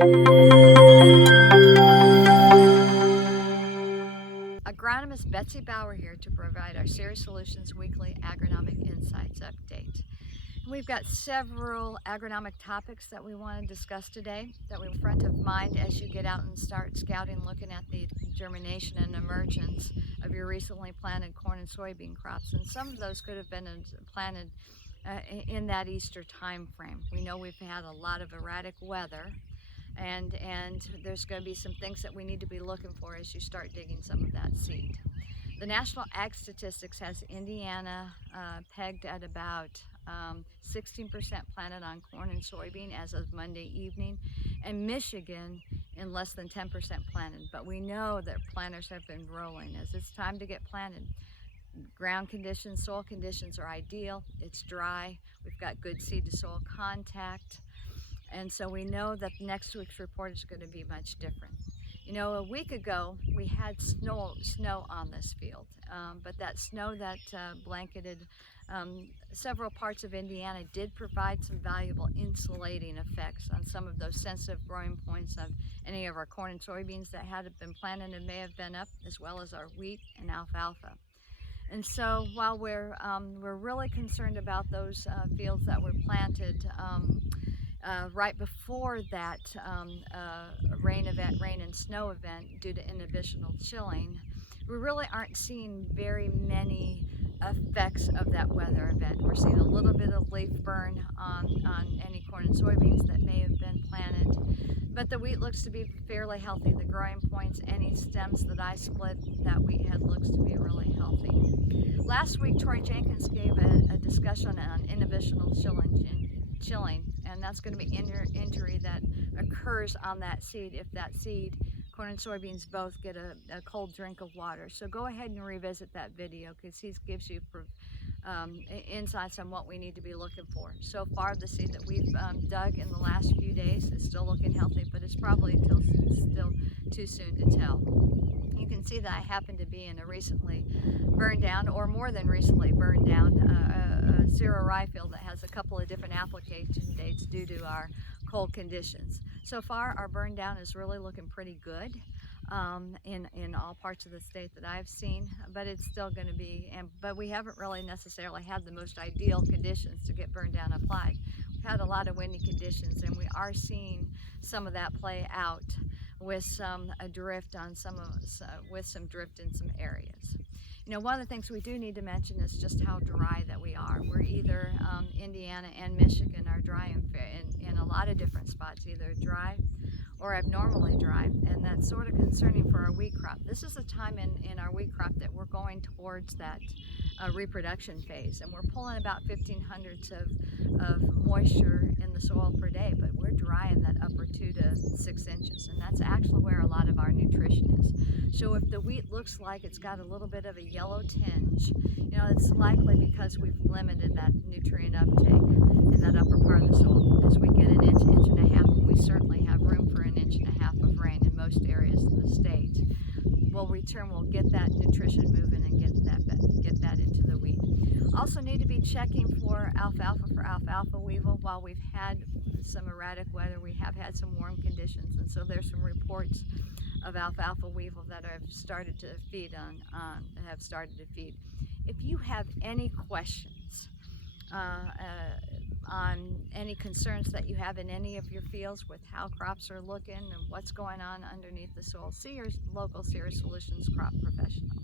Agronomist Betsy here to provide our Ceres Solutions Weekly Agronomic Insights Update. We've got several agronomic topics that we want to discuss today that we're front of mind as you get out and start scouting, looking at the germination and emergence of your recently planted corn and soybean crops. And some of those could have been planted in that Easter time frame. We know we've had a lot of erratic weather, and there's going to be some things that we need to be looking for as you start digging some of that seed. The National Ag Statistics has Indiana pegged at about 16% planted on corn and soybean as of Monday evening, and Michigan in less than 10% planted. But we know that planters have been rolling as it's time to get planted. Ground conditions, soil conditions are ideal. It's dry. We've got good seed to soil contact. And so we know that next week's report is going to be much different. You know, a week ago we had snow on this field, but that snow that blanketed several parts of Indiana did provide some valuable insulating effects on some of those sensitive growing points of any of our corn and soybeans that had been planted and may have been up, as well as our wheat and alfalfa. And so while we're really concerned about those fields that were planted right before that rain and snow event due to inhibitional chilling, we really aren't seeing very many effects of that weather event. We're seeing a little bit of leaf burn on any corn and soybeans that may have been planted, but the wheat looks to be fairly healthy. The growing points, any stems that I split, that wheat head looks to be really healthy. Last week, Troy Jenkins gave a discussion on inhibitional chilling, and that's going to be injury that occurs on that seed if that seed, corn and soybeans both, get a cold drink of water. So go ahead and revisit that video because he gives you insights on what we need to be looking for. So far, the seed that we've dug in the last few days is still looking healthy, but it's probably still too soon to tell. You can see that I happen to be in a recently burned down, or more than recently burned down, Ceres rye field that has a couple of different application dates due to our cold conditions. So far, our burn down is really looking pretty good in all parts of the state that I've seen, but it's still going to be, but we haven't really necessarily had the most ideal conditions to get burn down applied. We've had a lot of windy conditions, and we are seeing some of that play out with some drift on with some drift in some areas. You know, one of the things we do need to mention is just how dry that we are. We're either Indiana and Michigan are dry in a lot of different spots, either dry or abnormally dry, and that's sort of concerning for our wheat crop. This is a time in our wheat crop that we're going towards that reproduction phase, and we're pulling about 1,500 of moisture in the soil per day, but we're dry in that upper 2 to 6 inches, and that's actually where a lot of our nutrition is. So if the wheat looks like it's got a little bit of a yellow tinge, you know, it's likely because we've limited that nutrient uptake in that upper part of the soil. As we get an inch and a half, and we certainly have room for an inch and a half of rain in most areas of the state, we'll get that nutrition moving and get that into the wheat. Also need to be checking for alfalfa weevil. While we've had some erratic weather, we have had some warm conditions, and so there's some reports of alfalfa weevil that have started to feed. If you have any questions on any concerns that you have in any of your fields with how crops are looking and what's going on underneath the soil, see your local Ceres Solutions crop professional.